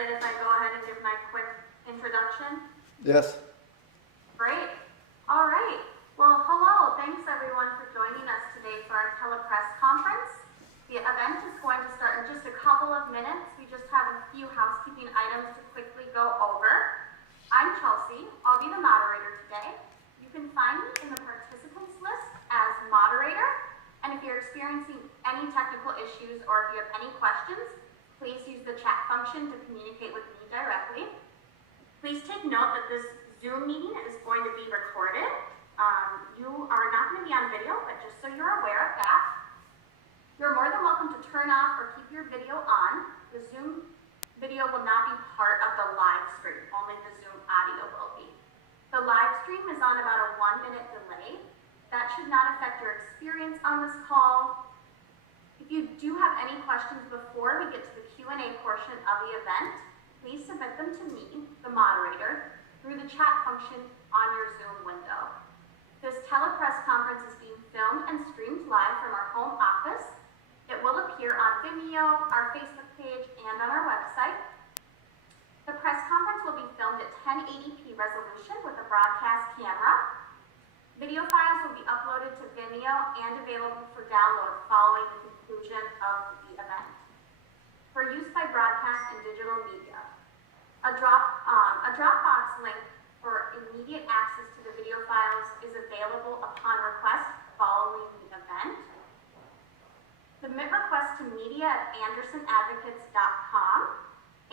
started if I go ahead and give my quick introduction? Yes. Great. All right. Well, hello. Thanks everyone for joining us today for our telepress conference. The event is going to start in just a couple of minutes. We just have a few housekeeping items to quickly go over. I'm Chelsea. I'll be the moderator today. You can find me in the participants list as moderator. And if you're experiencing any technical issues or if you have any questions, please use the chat function to communicate with me directly. Please take note that this Zoom meeting is going to be recorded. You are not going to be on video, but just so you're aware of that. You're more than welcome to turn off or keep your video on. The Zoom video will not be part of the live stream, only the Zoom audio will be. The live stream is on about a 1-minute delay. That should not affect your experience on this call. If you do have any questions before we get to the Q&A portion of the event, please submit them to me, the moderator, through the chat function on your Zoom window. This telepress conference is being filmed and streamed live from our home office. It will appear on Vimeo, our Facebook page, and on our website. The press conference will be filmed at 1080p resolution with a broadcast camera. Video files will be uploaded to Vimeo and available for download following the conclusion of the event. For use by broadcast and digital media, a Dropbox link for immediate access to the video files is available upon request following the event. Submit requests to media@andersonadvocates.com,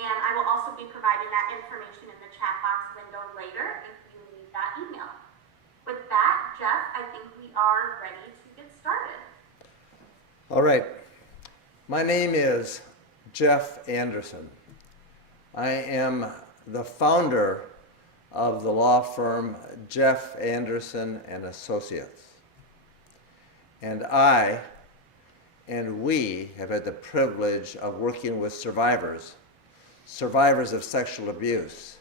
and I will also be providing that information in the chat box window later if you need that email. With that, Jeff, I think we are ready to get started. All right. My name is Jeff Anderson. I am the founder of the law firm Jeff Anderson and Associates. And I and we have had the privilege of working with survivors of sexual abuse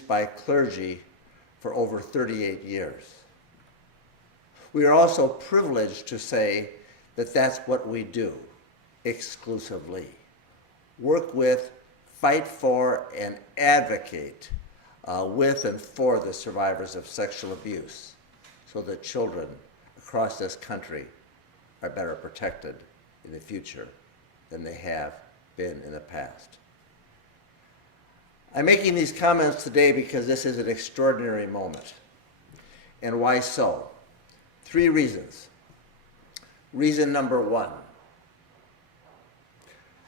by clergy for over 38 years. We are also privileged to say that that's what we do exclusively. Work with, fight for, and advocate with and for the survivors of sexual abuse so that children across this country are better protected in the future than they have been in the past. I'm making these comments today because this is an extraordinary moment. And why so? 3 reasons. Reason number 1.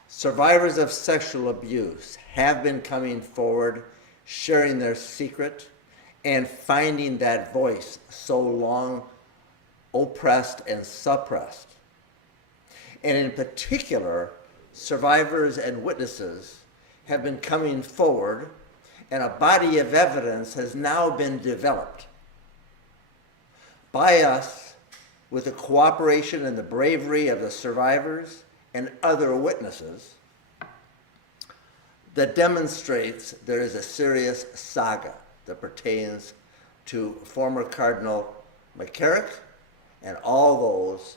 Survivors of sexual abuse have been coming forward, sharing their secret, and finding that voice so long oppressed and suppressed. And in particular, survivors and witnesses have been coming forward, and a body of evidence has now been developed by us with the cooperation and the bravery of the survivors and other witnesses that demonstrates there is a serious saga that pertains to former Cardinal McCarrick and all those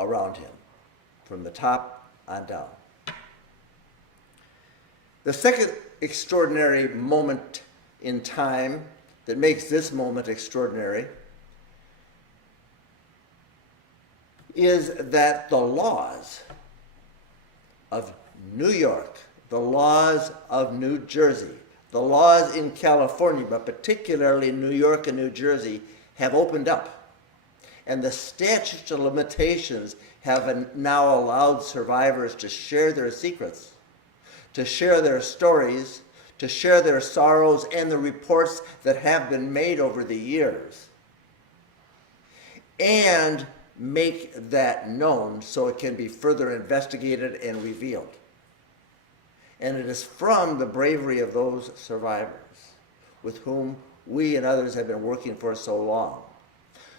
around him, from the top on down. The second extraordinary moment in time that makes this moment extraordinary is that the laws of New York, the laws of New Jersey, the laws in California, but particularly New York and New Jersey, have opened up. And the statute of limitations have now allowed survivors to share their secrets, to share their stories, to share their sorrows and the reports that have been made over the years, and make that known so it can be further investigated and revealed. And it is from the bravery of those survivors with whom we and others have been working for so long,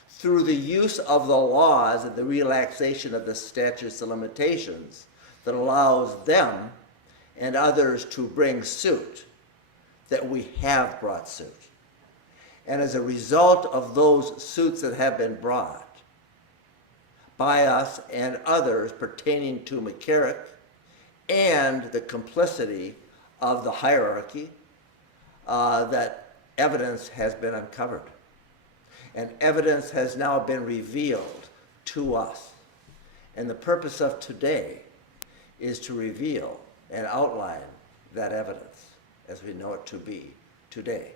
through the use of the laws and the relaxation of the statutes of limitations that allows them and others to bring suit, that we have brought suit. And as a result of those suits that have been brought by us and others pertaining to McCarrick and the complicity of the hierarchy, that evidence has been uncovered. And evidence has now been revealed to us. And the purpose of today is to reveal and outline that evidence as we know it to be today.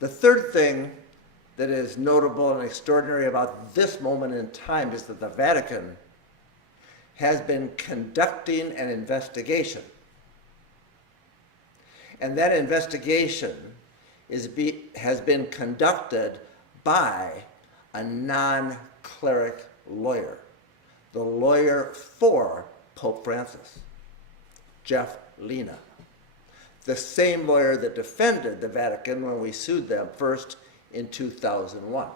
The third thing that is notable and extraordinary about this moment in time is that the Vatican has been conducting an investigation. And that investigation has been conducted by a non-cleric lawyer, the lawyer for Pope Francis, Jeff Lina, the same lawyer that defended the Vatican when we sued them first in 2001.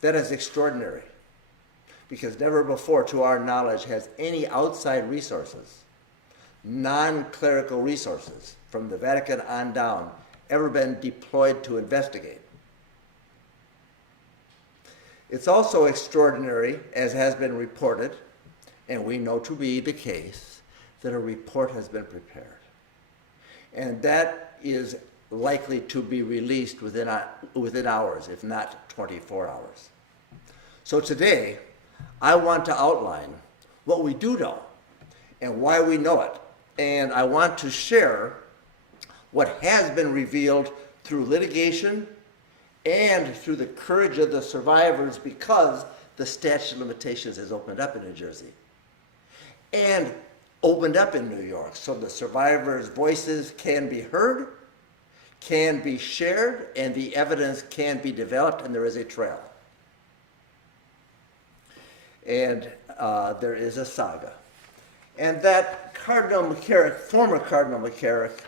That is extraordinary, because never before, to our knowledge, has any outside resources, non-clerical resources, from the Vatican on down, ever been deployed to investigate. It's also extraordinary, as has been reported, and we know to be the case, that a report has been prepared. And that is likely to be released within hours, if not 24 hours. So today, I want to outline what we do know and why we know it. And I want to share what has been revealed through litigation and through the courage of the survivors, because the statute of limitations has opened up in New Jersey and opened up in New York, so the survivors' voices can be heard, can be shared, and the evidence can be developed, and there is a trail. And there is a saga. And that Cardinal McCarrick, former Cardinal McCarrick,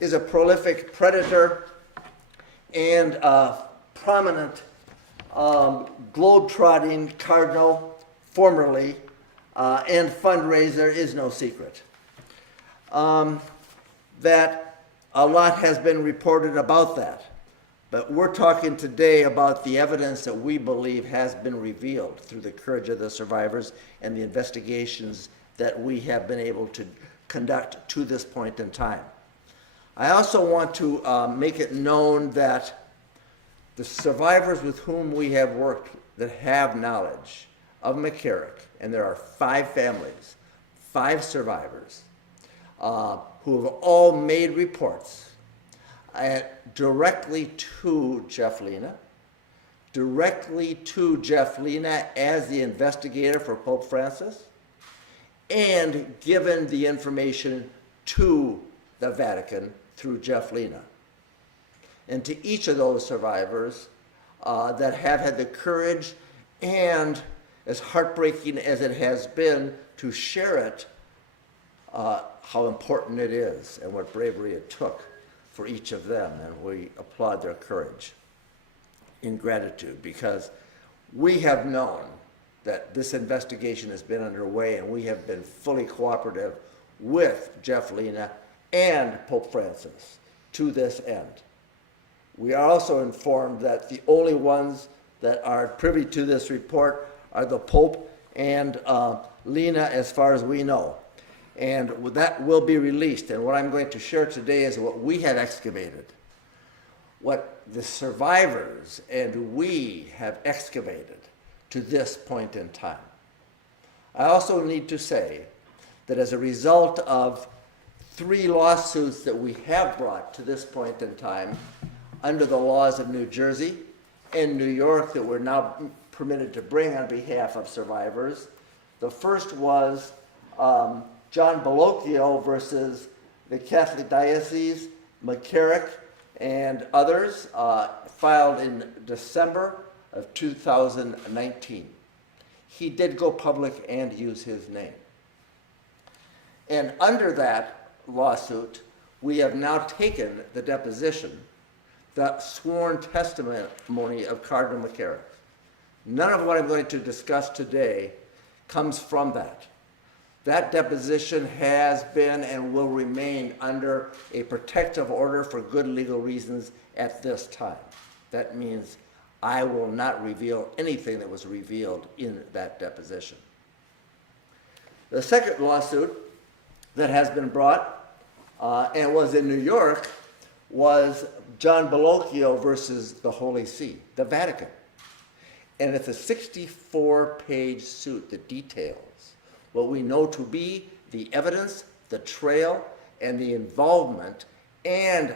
is a prolific predator and a prominent globe-trotting cardinal, formerly, and fundraiser is no secret. That a lot has been reported about that, but we're talking today about the evidence that we believe has been revealed through the courage of the survivors and the investigations that we have been able to conduct to this point in time. I also want to make it known that the survivors with whom we have worked that have knowledge of McCarrick, and there are 5 families, 5 survivors, who have all made reports directly to Jeff Lina, as the investigator for Pope Francis, and given the information to the Vatican through Jeff Lina. And to each of those survivors that have had the courage, and as heartbreaking as it has been to share it, how important it is and what bravery it took for each of them, and we applaud their courage in gratitude, because we have known that this investigation has been underway, and we have been fully cooperative with Jeff Lina and Pope Francis to this end. We are also informed that the only ones that are privy to this report are the Pope and Lina, as far as we know. And that will be released. And what I'm going to share today is what we have excavated, what the survivors and we have excavated to this point in time. I also need to say that as a result of 3 lawsuits that we have brought to this point in time under the laws of New Jersey and New York that we're now permitted to bring on behalf of survivors. The first was John Bellocchio versus the Catholic Diocese, McCarrick, and others, filed in December of 2019. He did go public and use his name. And under that lawsuit, we have now taken the deposition, the sworn testimony of Cardinal McCarrick. None of what I'm going to discuss today comes from that. That deposition has been and will remain under a protective order for good legal reasons at this time. That means I will not reveal anything that was revealed in that deposition. The second lawsuit that has been brought and was in New York was John Bellocchio versus the Holy See, the Vatican. And it's a 64-page suit that details what we know to be the evidence, the trail, and the involvement and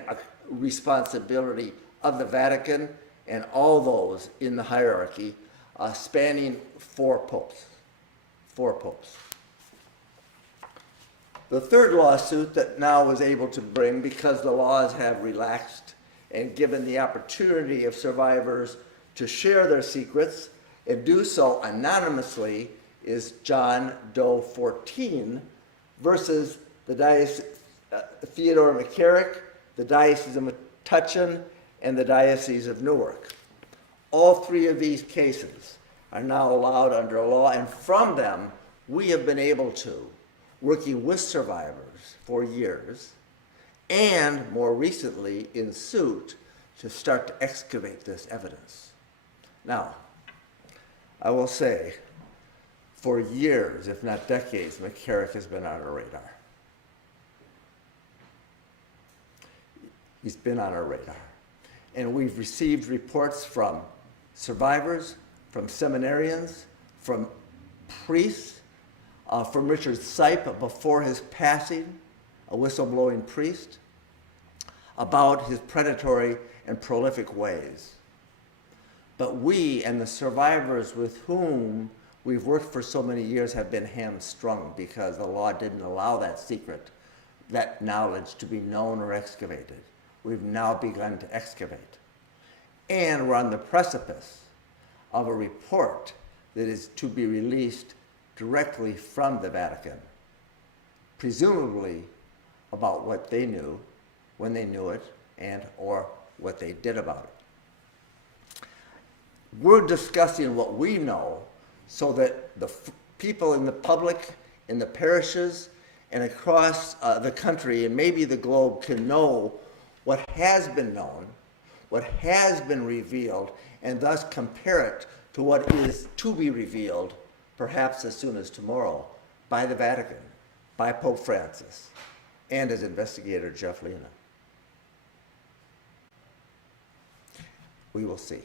responsibility of the Vatican and all those in the hierarchy, spanning four popes. Four popes. The third lawsuit that now was able to bring, because the laws have relaxed and given the opportunity of survivors to share their secrets and do so anonymously, is John Doe 14 versus the Theodore McCarrick, the Diocese of Metuchen, and the Diocese of Newark. All three of these cases are now allowed under law, and from them we have been able to, working with survivors for years, and more recently in suit, to start to excavate this evidence. Now, I will say, for years, if not decades, McCarrick has been on our radar. He's been on our radar. And we've received reports from survivors, from seminarians, from priests, from Richard Sipe before his passing, a whistleblowing priest, about his predatory and prolific ways. But we and the survivors with whom we've worked for so many years have been hamstrung because the law didn't allow that secret, that knowledge to be known or excavated. We've now begun to excavate. And we're on the precipice of a report that is to be released directly from the Vatican, presumably about what they knew, when they knew it, and or what they did about it. We're discussing what we know so that the people in the public, in the parishes, and across the country, and maybe the globe, can know what has been known, what has been revealed, and thus compare it to what is to be revealed, perhaps as soon as tomorrow, by the Vatican, by Pope Francis, and as investigator Jeff Lena. We will see.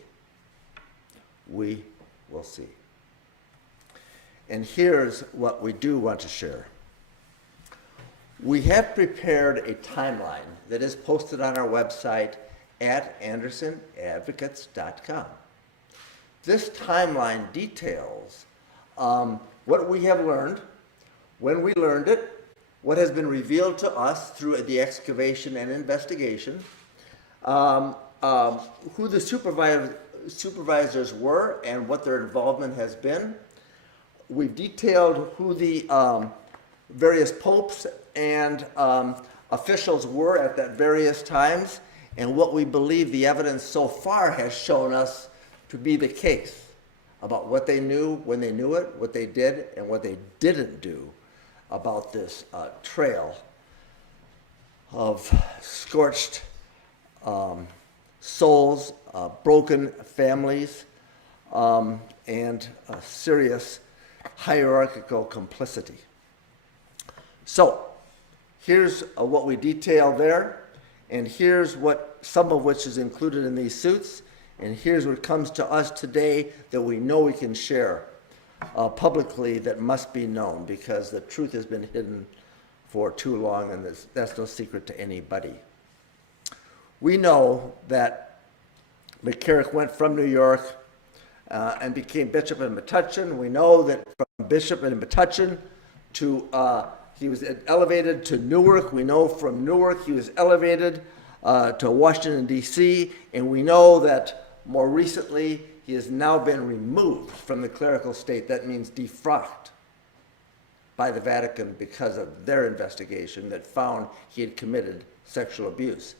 We will see. And here's what we do want to share. We have prepared a timeline that is posted on our website at andersonadvocates.com. This timeline details what we have learned, when we learned it, what has been revealed to us through the excavation and investigation, who the supervisors were and what their involvement has been. We've detailed who the various popes and officials were at that various times, and what we believe the evidence so far has shown us to be the case about what they knew, when they knew it, what they did, and what they didn't do about this trail of scorched souls, broken families, and serious hierarchical complicity. So, here's what we detail there, and here's what some of which is included in these suits, and here's what comes to us today that we know we can share publicly that must be known, because the truth has been hidden for too long, and that's no secret to anybody. We know that McCarrick went from New York and became bishop in Metuchen. We know that from bishop in Metuchen to he was elevated to Newark. We know from Newark he was elevated to Washington, D.C., and we know that more recently he has now been removed from the clerical state. That means defrocked by the Vatican because of their investigation that found he had committed sexual abuse.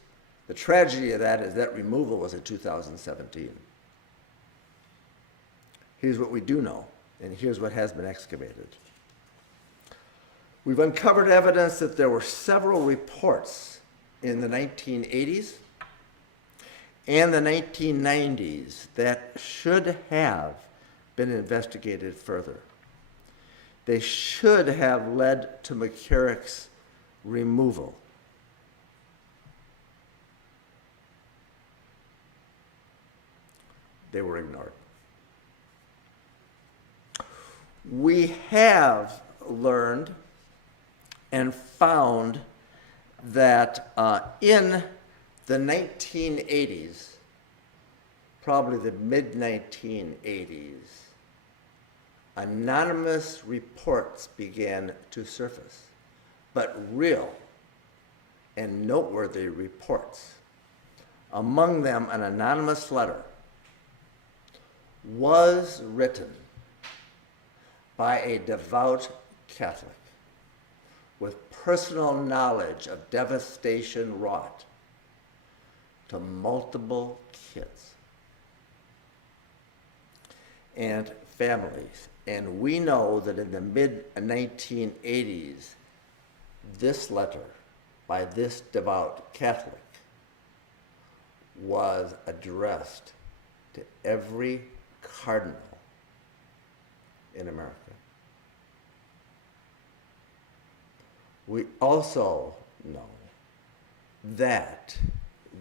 The tragedy of that is that removal was in 2017. Here's what we do know, and here's what has been excavated. We've uncovered evidence that there were several reports in the 1980s and the 1990s that should have been investigated further. they should have led to McCarrick's removal. They were ignored. We have learned and found that in the 1980s, probably the mid-1980s, anonymous reports began to surface, but real and noteworthy reports. Among them, an anonymous letter was written by a devout Catholic with personal knowledge of devastation wrought to multiple kids and families. And we know that in the mid-1980s, this letter by this devout Catholic was addressed to every cardinal in America. We also know that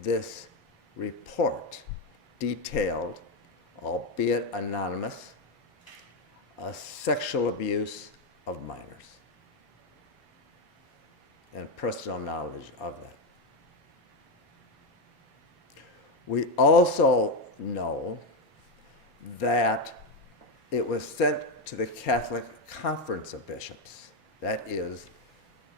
this report detailed, albeit anonymous, sexual abuse of minors and personal knowledge of that. We also know that it was sent to the Catholic Conference of Bishops. That is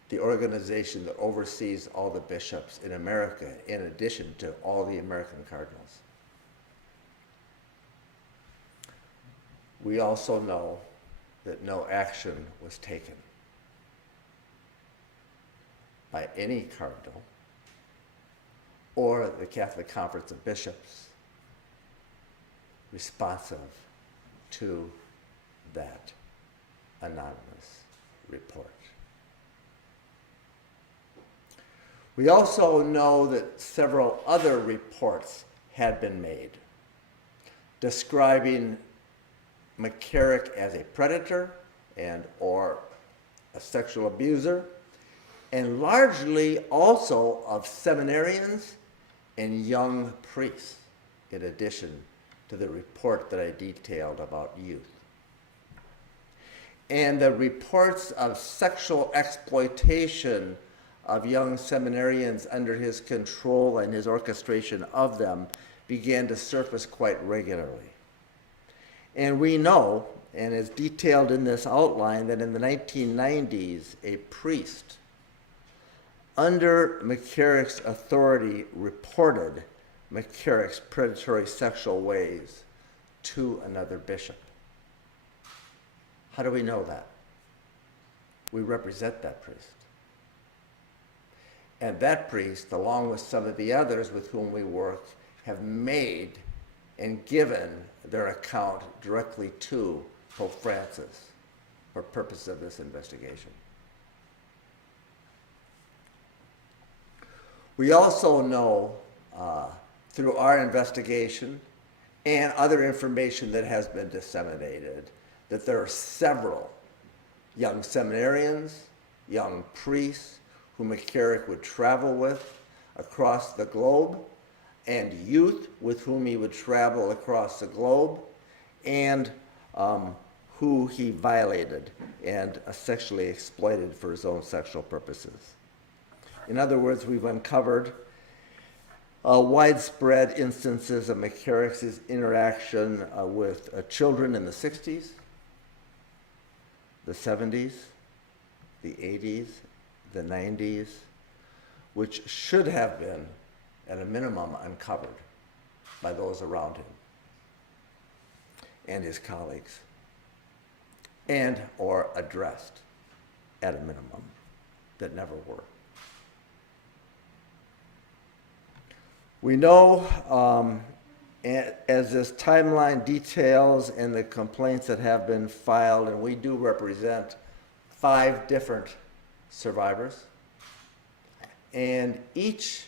the organization that oversees all the bishops in America, in addition to all the American cardinals. We also know that no action was taken by any cardinal or the Catholic Conference of Bishops responsive to that anonymous report. We also know that several other reports had been made describing McCarrick as a predator and or a sexual abuser, and largely also of seminarians and young priests, in addition to the report that I detailed about youth. And the reports of sexual exploitation of young seminarians under his control and his orchestration of them began to surface quite regularly. And we know, and is detailed in this outline, that in the 1990s, a priest under McCarrick's authority reported McCarrick's predatory sexual ways to another bishop. How do we know that? We represent that priest. And that priest, along with some of the others with whom we work, have made and given their account directly to Pope Francis for purposes of this investigation. We also know through our investigation and other information that has been disseminated that there are several young seminarians, young priests who McCarrick would travel with across the globe, and youth with whom he would travel across the globe, and who he violated and sexually exploited for his own sexual purposes. In other words, we've uncovered widespread instances of McCarrick's interaction with children in the 60s, the 70s, the 80s, the 90s, which should have been, at a minimum, uncovered by those around him and his colleagues, and or addressed at a minimum, that never were. We know, as this timeline details and the complaints that have been filed, and we do represent 5 different survivors, and each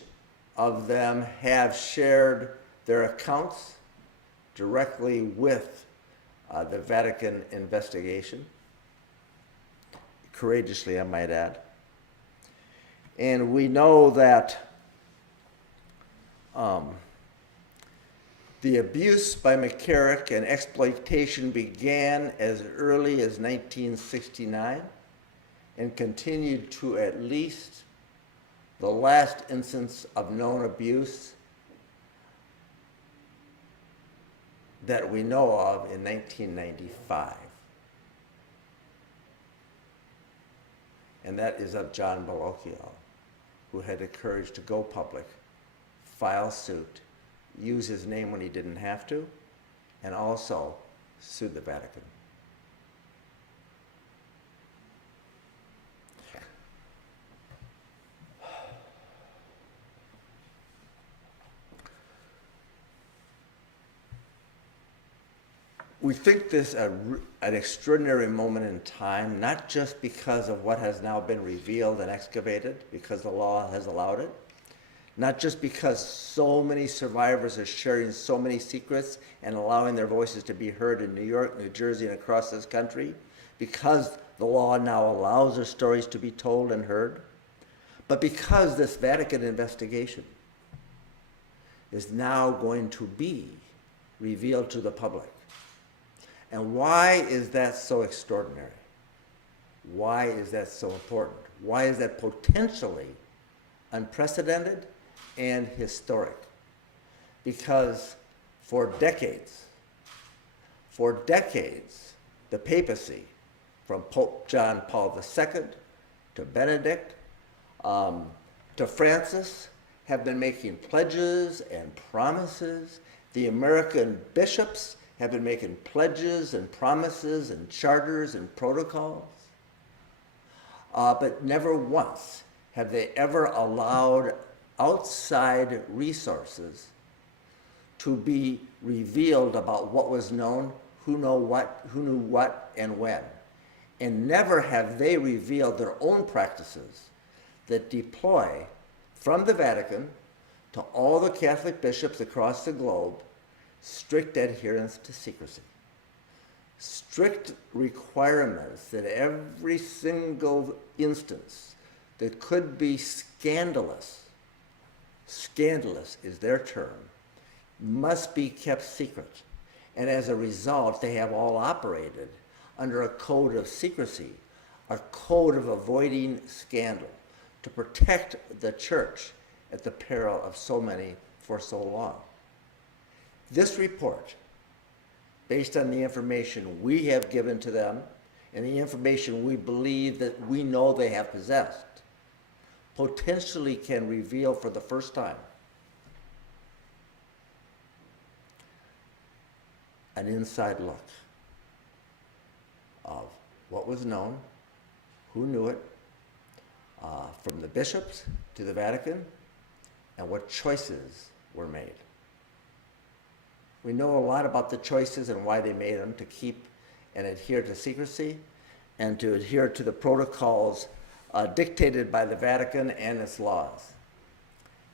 of them have shared their accounts directly with the Vatican investigation. courageously, I might add. And we know that the abuse by McCarrick and exploitation began as early as 1969 and continued to at least the last instance of known abuse that we know of in 1995. And that is of John Bellocchio, who had the courage to go public, file suit, use his name when he didn't have to, and also sue the Vatican. We think this an extraordinary moment in time, not just because of what has now been revealed and excavated, because the law has allowed it, not just because so many survivors are sharing so many secrets and allowing their voices to be heard in New York, New Jersey, and across this country, because the law now allows their stories to be told and heard, but because this Vatican investigation is now going to be revealed to the public. And why is that so extraordinary? Why is that so important? Why is that potentially unprecedented and historic? Because for decades, the papacy, from Pope John Paul II to Benedict to Francis, have been making pledges and promises. The American bishops have been making pledges and promises and charters and protocols, but never once have they ever allowed outside resources to be revealed about what was known, who knew what, and when. And never have they revealed their own practices that deploy from the Vatican to all the Catholic bishops across the globe strict adherence to secrecy, strict requirements that every single instance that could be scandalous is their term, must be kept secret. And as a result, they have all operated under a code of secrecy, a code of avoiding scandal, to protect the church at the peril of so many for so long. This report, based on the information we have given to them and the information we believe that we know they have possessed, potentially can reveal for the first time an inside look of what was known, who knew it, from the bishops to the Vatican, and what choices were made. We know a lot about the choices and why they made them, to keep and adhere to secrecy and to adhere to the protocols dictated by the Vatican and its laws.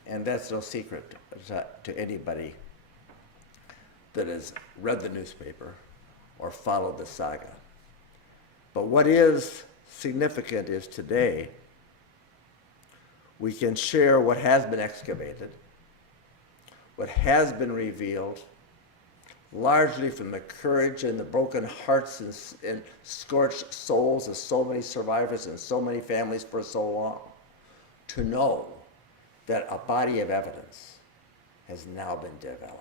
And that's no secret to anybody that has read the newspaper or followed the saga. But what is significant is today we can share what has been excavated, what has been revealed, largely from the courage and the broken hearts and scorched souls of so many survivors and so many families for so long, to know that a body of evidence has now been developed.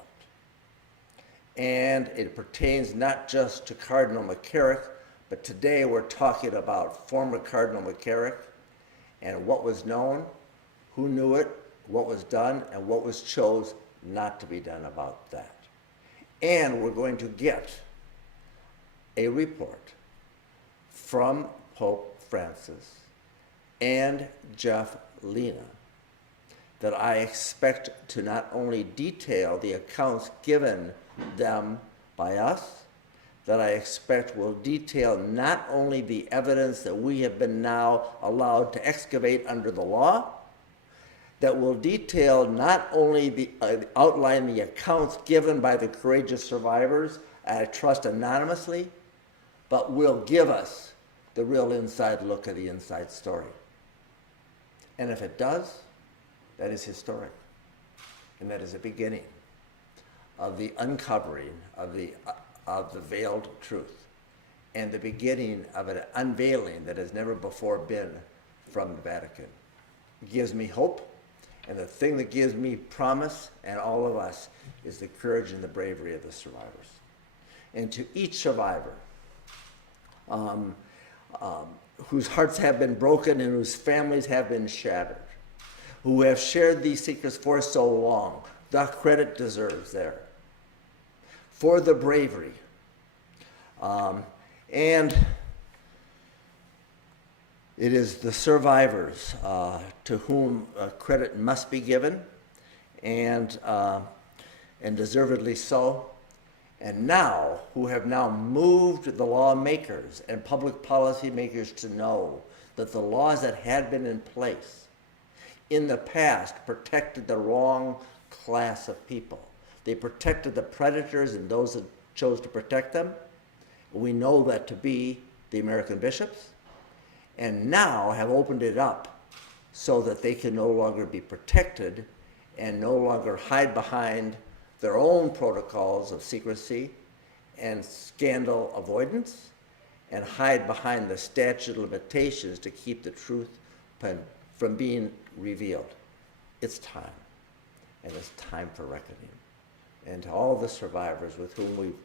And it pertains not just to Cardinal McCarrick, but today we're talking about former Cardinal McCarrick and what was known, who knew it, what was done, and what was chose not to be done about that. And we're going to get a report from Pope Francis and Jeff Lena that I expect to not only detail the accounts given them by us, that I expect will detail not only the evidence that we have been now allowed to excavate under the law, that will detail not only outline the accounts given by the courageous survivors, I trust anonymously, but will give us the real inside look at the inside story. And if it does, that is historic. And that is the beginning of the uncovering of the veiled truth, and the beginning of an unveiling that has never before been from the Vatican. It gives me hope, and the thing that gives me promise, and all of us, is the courage and the bravery of the survivors. And to each survivor whose hearts have been broken and whose families have been shattered, who have shared these secrets for so long, the credit deserves there for the bravery. And it is the survivors to whom credit must be given, and deservedly so. And now, who have now moved the lawmakers and public policy makers to know that the laws that had been in place in the past protected the wrong class of people. They protected the predators and those that chose to protect them. We know that to be the American bishops, and now have opened it up so that they can no longer be protected and no longer hide behind their own protocols of secrecy and scandal avoidance, and hide behind the statute of limitations to keep the truth from being revealed. It's time, and it's time for reckoning. And to all the survivors with whom we've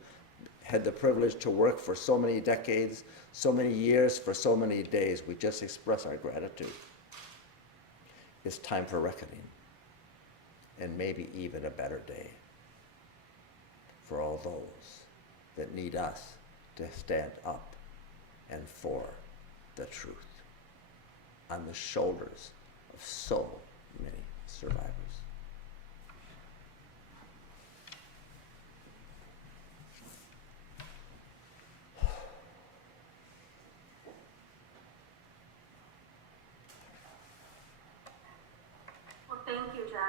had the privilege to work for so many decades, so many years, for so many days, we just express our gratitude. It's time for reckoning, and maybe even a better day for all those that need us to stand up and for the truth on the shoulders of so many survivors. Well, thank you, Jeff.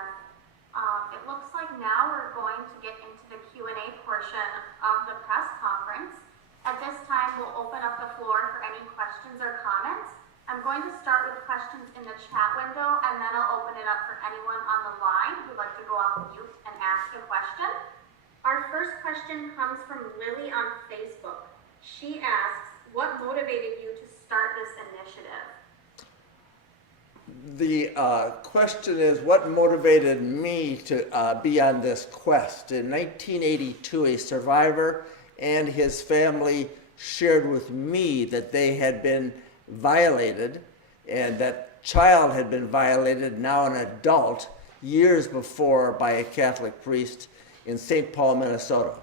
It looks like now we're going to get into the Q&A portion of the press conference. At this time, we'll open up the floor for any questions or comments. I'm going to start with questions in the chat window, and then I'll open it up for anyone on the line who'd like to go off mute and ask a question. Our first question comes from Lily on Facebook. She asks, what motivated you to start this initiative? The question is, what motivated me to be on this quest? In 1982, a survivor and his family shared with me that they had been violated, and that child had been violated, now an adult, years before by a Catholic priest in St. Paul, Minnesota.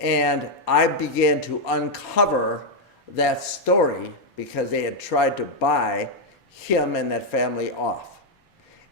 And I began to uncover that story because they had tried to buy him and that family off.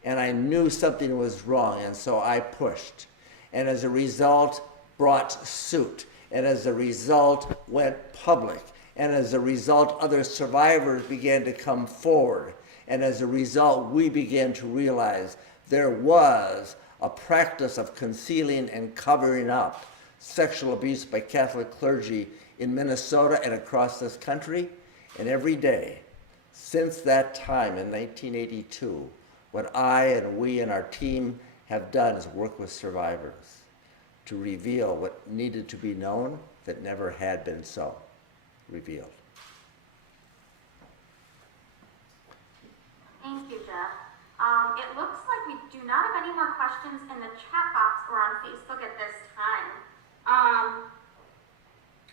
And I knew something was wrong, and so I pushed. And as a result, brought suit. And as a result, went public. And as a result, other survivors began to come forward. And as a result, we began to realize there was a practice of concealing and covering up sexual abuse by Catholic clergy in Minnesota and across this country. And every day, since that time in 1982, what I and we and our team have done is work with survivors to reveal what needed to be known that never had been so revealed. Thank you, Jeff. It looks like we do not have any more questions in the chat box or on Facebook at this time.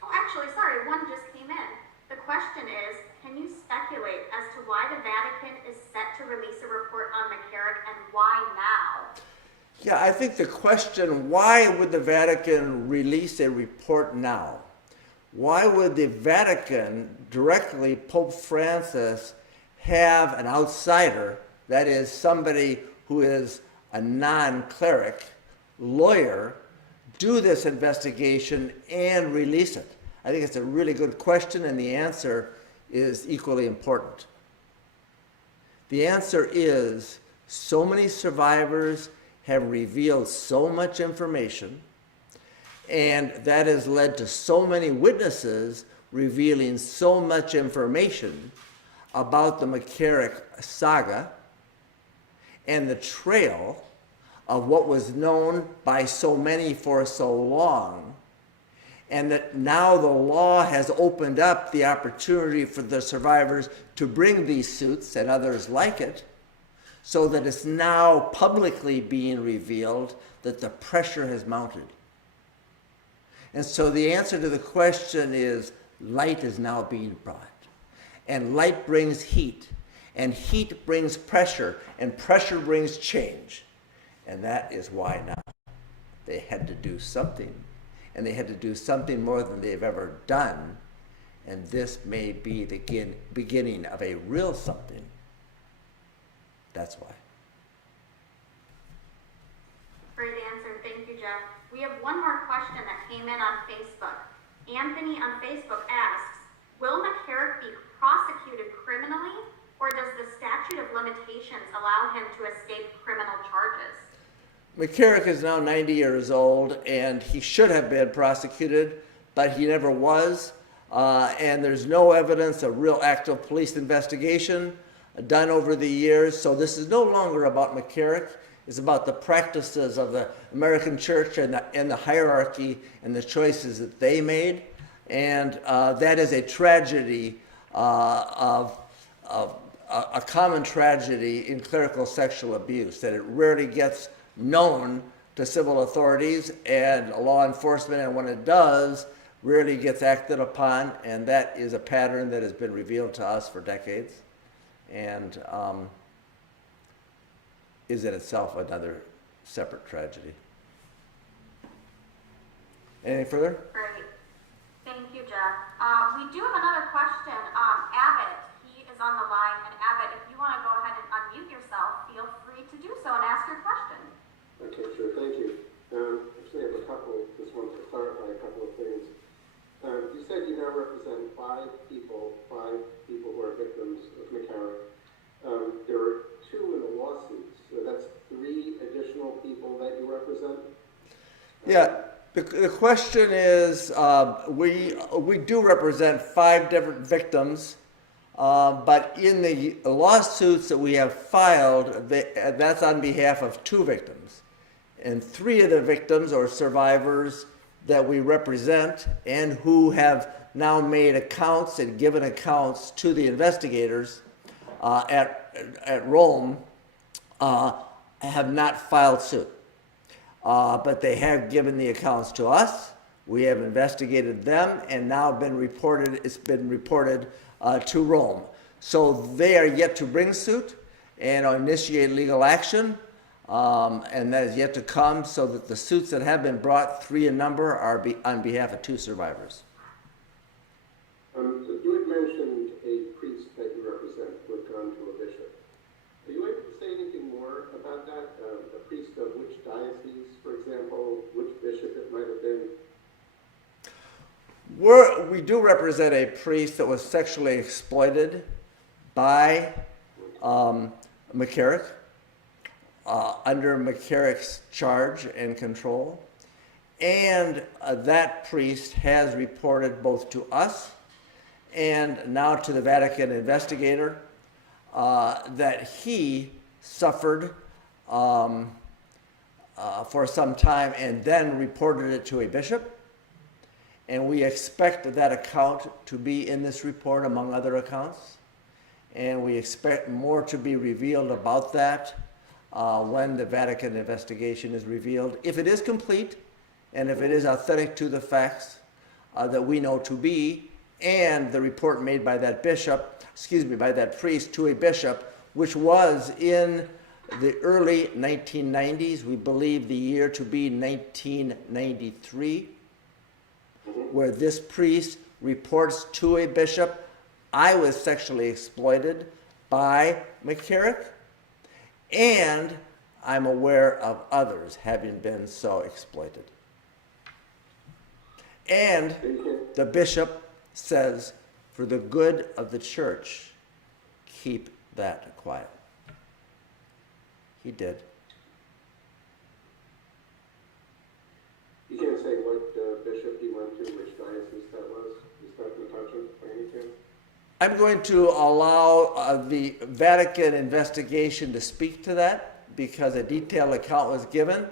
Actually, sorry, one just came in. The question is, can you speculate as to why the Vatican is set to release a report on McCarrick, and why now? Yeah, I think the question, why would the Vatican release a report now? Why would the Vatican, directly Pope Francis, have an outsider, that is somebody who is a non-cleric lawyer, do this investigation and release it? I think it's a really good question, and the answer is equally important. The answer is, so many survivors have revealed so much information, and that has led to so many witnesses revealing so much information about the McCarrick saga and the trail of what was known by so many for so long, and that now the law has opened up the opportunity for the survivors to bring these suits and others like it, so that it's now publicly being revealed that the pressure has mounted. And so the answer to the question is, light is now being brought. And light brings heat, and heat brings pressure, and pressure brings change. And that is why now they had to do something. And they had to do something more than they've ever done. And this may be the beginning of a real something. That's why. Great answer. Thank you, Jeff. We have one more question that came in on Facebook. Anthony on Facebook asks, will McCarrick be prosecuted criminally, or does the statute of limitations allow him to escape criminal charges? McCarrick is now 90 years old, and he should have been prosecuted, but he never was. And there's no evidence of real active police investigation done over the years. So this is no longer about McCarrick. It's about the practices of the American church and the hierarchy and the choices that they made. And that is a tragedy of a common tragedy in clerical sexual abuse, that it rarely gets known to civil authorities and law enforcement, and when it does, rarely gets acted upon, and that is a pattern that has been revealed to us for decades, and is in itself another separate tragedy. Anything further? Great. Thank you, Jeff. We do have another question. Abbott, he is on the line, and Abbott, if you want to go ahead and unmute yourself, feel free to do so and ask your question. Okay, sure, thank you. Actually, I have just wanted to clarify a couple of things. You said you now represent five people who are victims of McCarrick. There are two in the lawsuits, so that's three additional people that you represent? Yeah, the question is, we do represent five different victims, but in the lawsuits that we have filed, that's on behalf of two victims. And three of the victims or survivors that we represent and who have now made accounts and given accounts to the investigators at Rome have not filed suit. But they have given the accounts to us. We have investigated them, and now it's been reported to Rome. So they are yet to bring suit and initiate legal action. And that is yet to come, so that the suits that have been brought, three in number, are on behalf of two survivors. So you had mentioned a priest that you represent who had gone to a bishop. Are you able to say anything more about that? A priest of which diocese, for example, which bishop it might have been? We do represent a priest that was sexually exploited by McCarrick. Under McCarrick's charge and control. And that priest has reported both to us and now to the Vatican investigator that he suffered for some time and then reported it to a bishop. And we expect that account to be in this report among other accounts. And we expect more to be revealed about that when the Vatican investigation is revealed, if it is complete and if it is authentic to the facts that we know to be, and the report made by that by that priest to a bishop, which was in the early 1990s, we believe the year to be 1993, where this priest reports to a bishop, I was sexually exploited by McCarrick, and I'm aware of others having been so exploited. And the bishop says, for the good of the church, keep that quiet. He did. You can't say what bishop you went to, which diocese that was? Is that in touch by any chance? I'm going to allow the Vatican investigation to speak to that because a detailed account was given.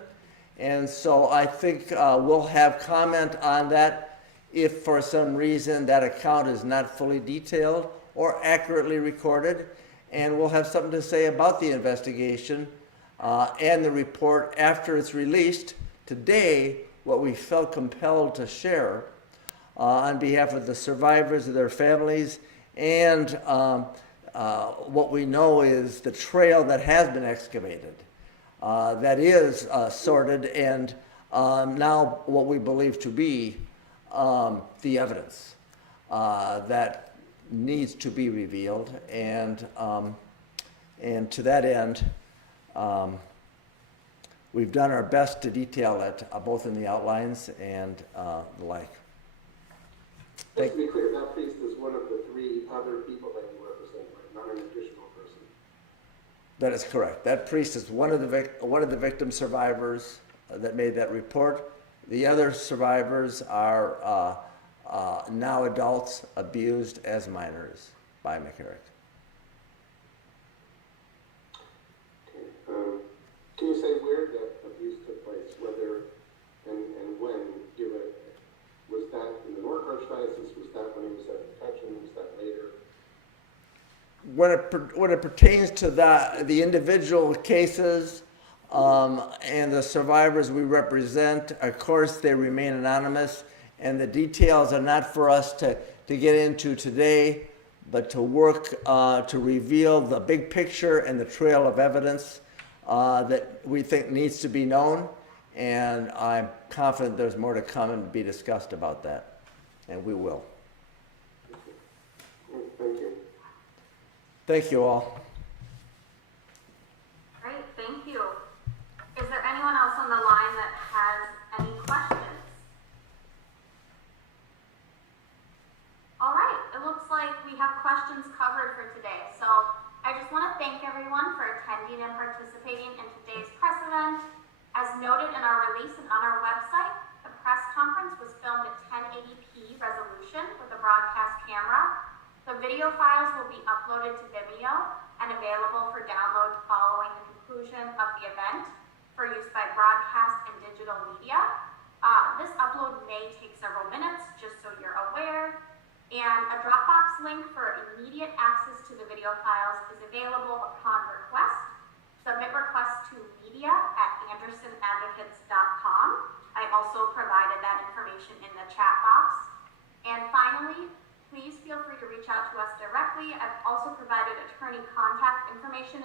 And so I think we'll have comment on that if for some reason that account is not fully detailed or accurately recorded. And we'll have something to say about the investigation and the report after it's released. Today, what we felt compelled to share on behalf of the survivors and their families, and what we know is the trail that has been excavated, that is sorted, and now what we believe to be the evidence that needs to be revealed, and to that end, we've done our best to detail it, both in the outlines and the like. Just to be clear, that priest is one of the three other people that you represent, right? Not an additional person. That is correct. That priest is one of the victim survivors that made that report. The other survivors are now adults abused as minors by McCarrick. Okay. Can you say where that abuse took place, whether and when? Was that in the North Archdiocese? Was that when he was at Detention? Was that later? When it pertains to the individual cases and the survivors we represent, of course, they remain anonymous, and the details are not for us to get into today, but to work to reveal the big picture and the trail of evidence that we think needs to be known. And I'm confident there's more to come and be discussed about that, and we will. Thank you. Thank you all. Great, thank you. Is there anyone else on the line that has any questions? All right, it looks like we have questions covered for today. So I just want to thank everyone for attending and participating in today's press event. As noted in our release and on our website, the press conference was filmed at 1080p resolution with a broadcast camera. The video files will be uploaded to Vimeo and available for download following the conclusion of the event for use by broadcast and digital media. This upload may take several minutes, just so you're aware. And a Dropbox link for immediate access to the video files is available upon request. Submit requests to media@andersonadvocates.com. I also provided that information in the chat box. And finally, please feel free to reach out to us directly. I've also provided attorney contact information